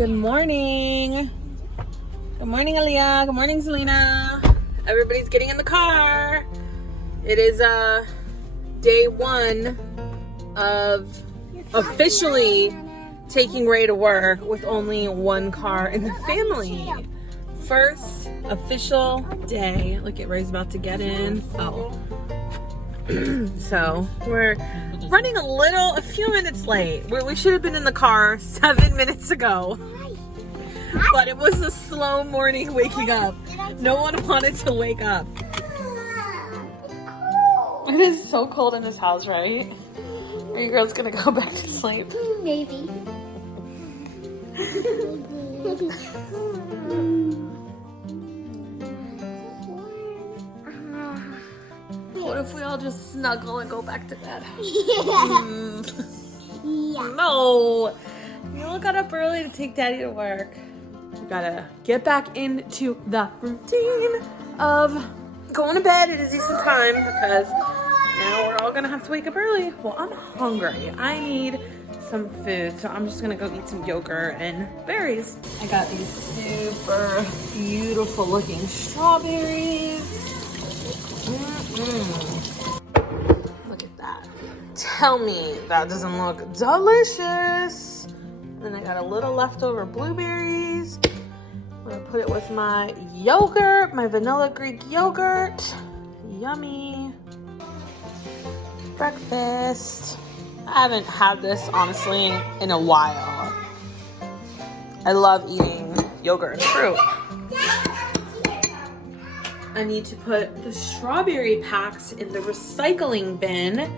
Good morning. Good morning, Aaliyah. Good morning, Selena. Everybody's getting in the car. It is day one of officially taking Ray to work with only one car in the family. First official day. Look at Ray's about to get in. Oh. So we're running a few minutes late. We should have been in the car 7 minutes ago. But it was a slow morning waking up. No one wanted to wake up. It is so cold in this house, right? Are you girls gonna go back to sleep? Maybe. What if we all just snuggle and go back to bed? Yeah. No. We all got up early to take Daddy to work. We gotta get back into the routine of going to bed at a decent time because now we're all gonna have to wake up early. Well, I'm hungry. I need some food, so I'm just gonna go eat some yogurt and berries. I got these super beautiful looking strawberries. Look at that. Tell me that doesn't look delicious. Then I got a little leftover blueberries. I'm gonna put it with my yogurt, my vanilla Greek yogurt. Yummy. Breakfast. I haven't had this honestly in a while. I love eating yogurt and fruit. I need to put the strawberry packs in the recycling bin.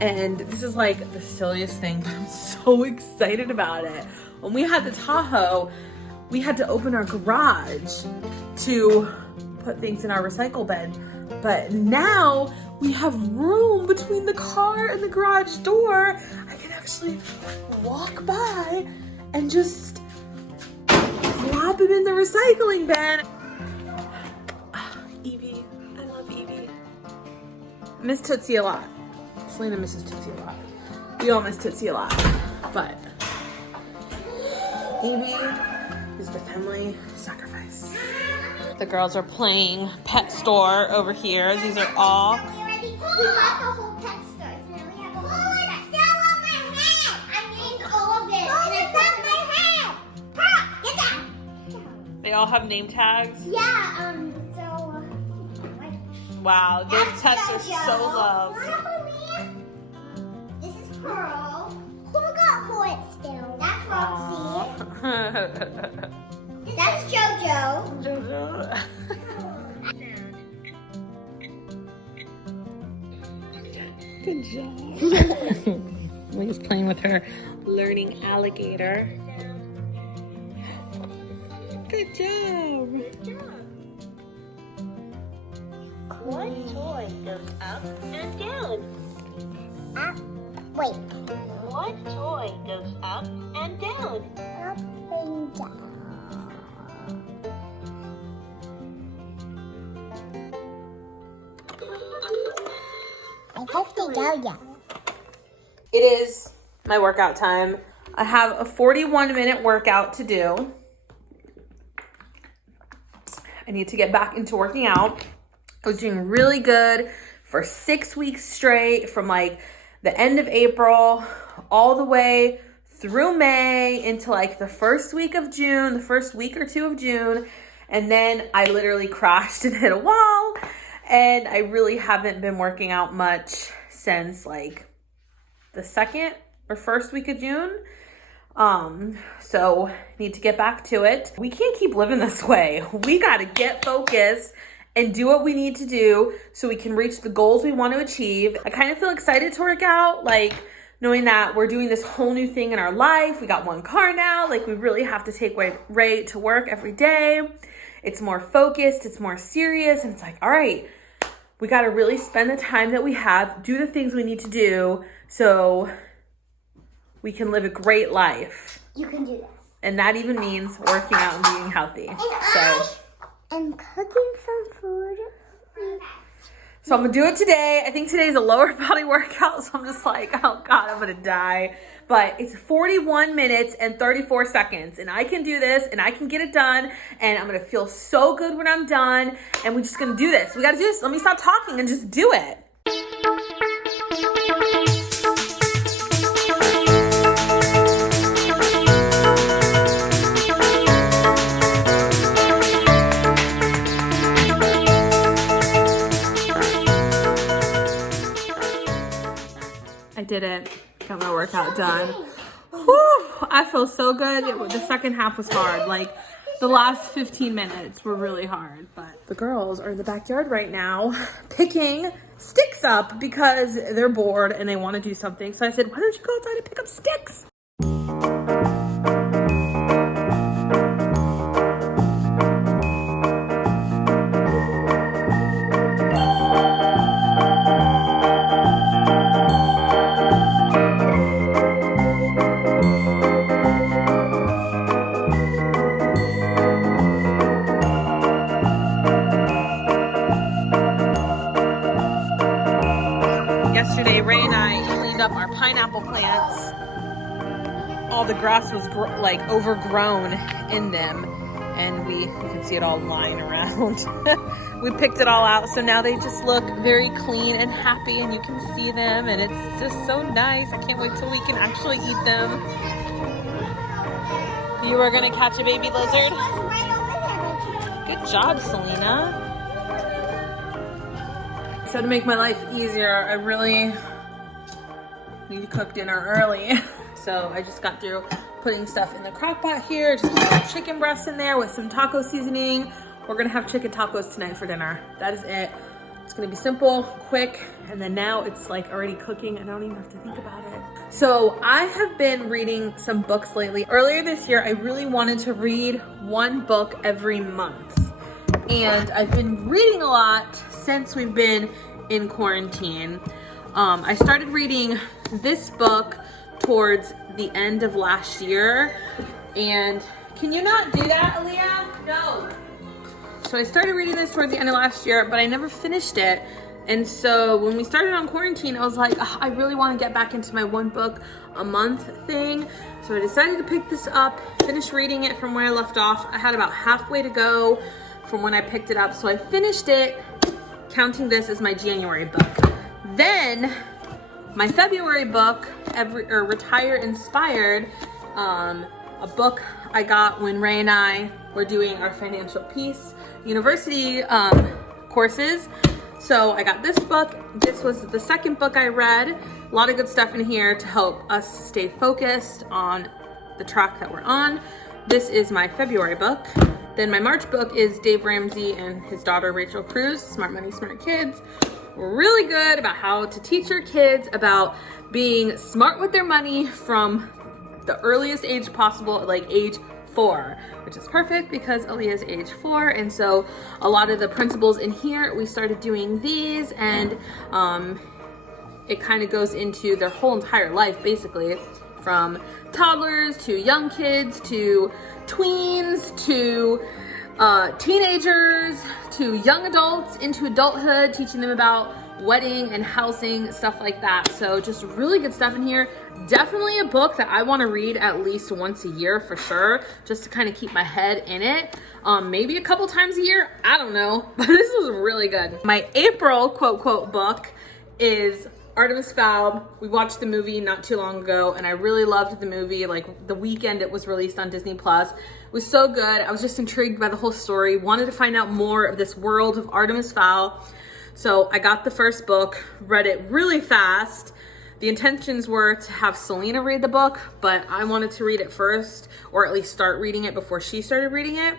And this is like the silliest thing, but I'm so excited about it. When we had the Tahoe, we had to open our garage to put things in our recycle bin. But now we have room between the car and the garage door. I can actually walk by and just plop them in the recycling bin. Evie, I love Evie. I miss Tootsie a lot. Selena misses Tootsie a lot. We all miss Tootsie a lot. But Evie is the family sacrifice. The girls are playing pet store over here. These are all. We got the whole pet store. So now we have a whole. It's still on my head. I named all of it. And it's on my head. Pop, get that. They all have name tags. Yeah, Wow, those pets are so loved. This is Pearl. Who got Hoyt still? That's Roxy. That's Jojo. Good job. Lee's playing with her learning alligator. Good job. What toy goes up and down? Wait. What toy goes up and down? Up and down. I have to go yet. It is my workout time. I have a 41-minute workout to do. I need to get back into working out. I was doing really good for 6 weeks straight from like the end of April all the way through May into like the first week of June, the first week or two of June. And then I literally crashed and hit a wall. And I really haven't been working out much since like the second or first week of June. So need to get back to it. We can't keep living this way. We got to get focused and do what we need to do so we can reach the goals we want to achieve. I kind of feel excited to work out, like knowing that we're doing this whole new thing in our life. We got one car now. Like we really have to take Ray to work every day. It's more focused, it's more serious. And it's like, all right, we got to really spend the time that we have, do the things we need to do so we can live a great life. You can do this. And that even means working out and being healthy. I'm cooking some food. So I'm gonna do it today. I think today's a lower body workout, so I'm just like, oh God, I'm gonna die. but it's 41 minutes and 34 seconds. And I can do this and I can get it done. And I'm gonna feel so good when I'm done. And we're just gonna do this. We gotta do this. Let me stop talking and just do it. I did it. Got my workout done. Whew, I feel so good. The second half was hard. Like the last 15 minutes were really hard. But the girls are in the backyard right now picking sticks up because they're bored and they want to do something. So I said, why don't you go outside and pick up sticks? Yesterday, Ray and I cleaned up our pineapple plants. All the grass was like overgrown in them, and you can see it all lying around. We picked it all out, so now they just look very clean and happy, and you can see them, and it's just so nice. I can't wait till we can actually eat them. You are gonna catch a baby lizard? Good job, Selena. So to make my life easier, I really need to cook dinner early. So I just got through putting stuff in the crock pot here. Just put some chicken breasts in there with some taco seasoning. We're gonna have chicken tacos tonight for dinner. That is it. It's gonna be simple, quick, and then now it's like already cooking and I don't even have to think about it. So I have been reading some books lately. Earlier this year, I really wanted to read one book every month. And I've been reading a lot since we've been in quarantine. I started reading this book towards the end of last year. And can you not do that, Aaliyah? No. So I started reading this towards the end of last year, but I never finished it. And so when we started on quarantine, I was like, oh, I really want to get back into my one book a month thing. So I decided to pick this up, finish reading it from where I left off. I had about halfway to go from when I picked it up. So I finished it, counting this as my January book. Then my February book, Retire Inspired, a book I got when Ray and I were doing our Financial Peace University courses. So I got this book. This was the second book I read. A lot of good stuff in here to help us stay focused on the track that we're on. This is my February book. Then my March book is Dave Ramsey and his daughter Rachel Cruz, Smart Money, Smart Kids. Really good about how to teach your kids about being smart with their money from the earliest age possible, like age 4, which is perfect because Aaliyah's age 4. And so a lot of the principles in here, we started doing these, and it kind of goes into their whole entire life, basically, from toddlers to young kids to tweens to teenagers to young adults into adulthood, teaching them about wedding and housing, stuff like that. So just really good stuff in here. Definitely a book that I want to read at least once a year for sure, just to kind of keep my head in it. Maybe a couple times a year, I don't know, but this was really good. My April quote book is Artemis Fowl. We watched the movie not too long ago, and I really loved the movie. Like the weekend it was released on Disney Plus. It was so good. I was just intrigued by the whole story, wanted to find out more of this world of Artemis Fowl. So I got the first book, read it really fast. The intentions were to have Selena read the book, but I wanted to read it first, or at least start reading it before she started reading it.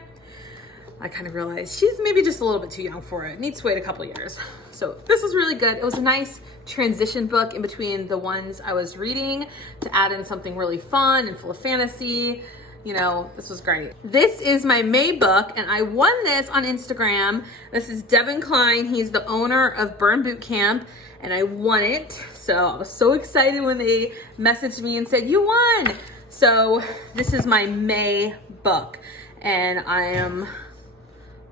I kind of realized she's maybe just a little bit too young for it. Needs to wait a couple years. So this was really good. It was a nice transition book in between the ones I was reading to add in something really fun and full of fantasy. You know, this was great. This is my May book, and I won this on Instagram. This is Devin Klein. He's the owner of Burn Boot Camp, and I won it. So I was so excited when they messaged me and said, you won. So this is my May book, and I am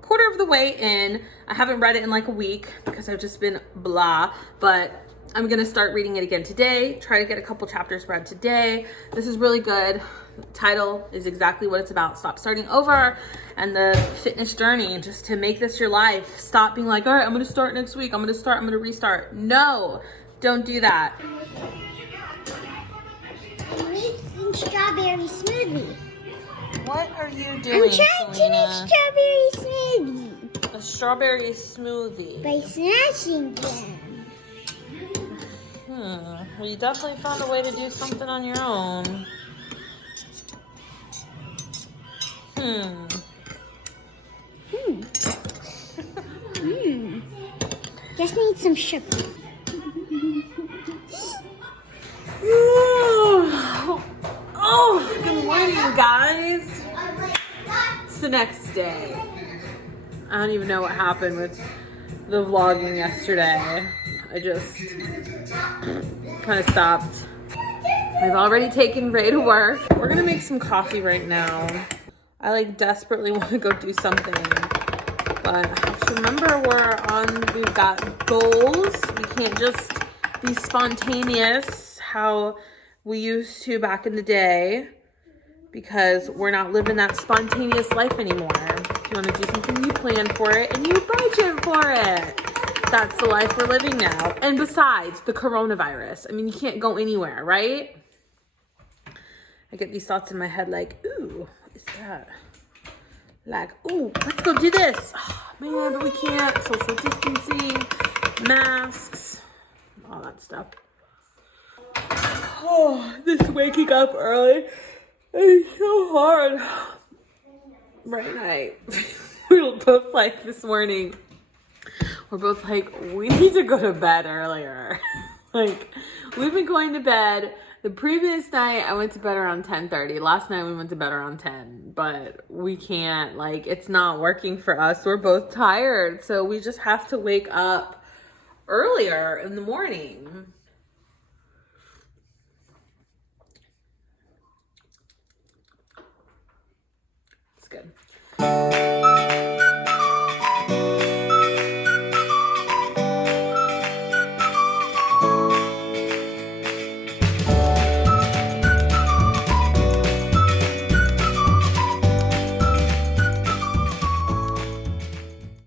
quarter of the way in. I haven't read it in like a week because I've just been blah, but I'm gonna start reading it again today, try to get a couple chapters read today. This is really good. The title is exactly what it's about. Stop starting over, and the fitness journey, just to make this your life. Stop being like, all right, I'm gonna start next week. I'm gonna restart. No, don't do that. I'm making strawberry smoothie. What are you I'm doing, trying to make strawberry smoothie A strawberry smoothie. by smashing them. Well, you definitely found a way to do something on your own. Just need some sugar. Oh, good morning, guys. It's the next day. I don't even know what happened with the vlogging yesterday. I just kind of stopped. I've already taken Ray to work. We're gonna make some coffee right now. I like desperately want to go do something, but I have to remember we've got goals. We can't just be spontaneous how we used to back in the day, because we're not living that spontaneous life anymore. If you want to do something, you plan for it and you budget for it. That's the life we're living now. And besides, the coronavirus. I mean, you can't go anywhere, right? I get these thoughts in my head like, ooh, what is that? Like, ooh, let's go do this. Oh, man, but we can't. Social distancing, masks, all that stuff. Oh, this waking up early is so hard. Right night. We were both like this morning. We're both like, we need to go to bed earlier. Like, we've been going to bed. The previous night, I went to bed around 10:30. Last night, we went to bed around 10. But we can't, like, it's not working for us. We're both tired. So we just have to wake up earlier in the morning. It's good.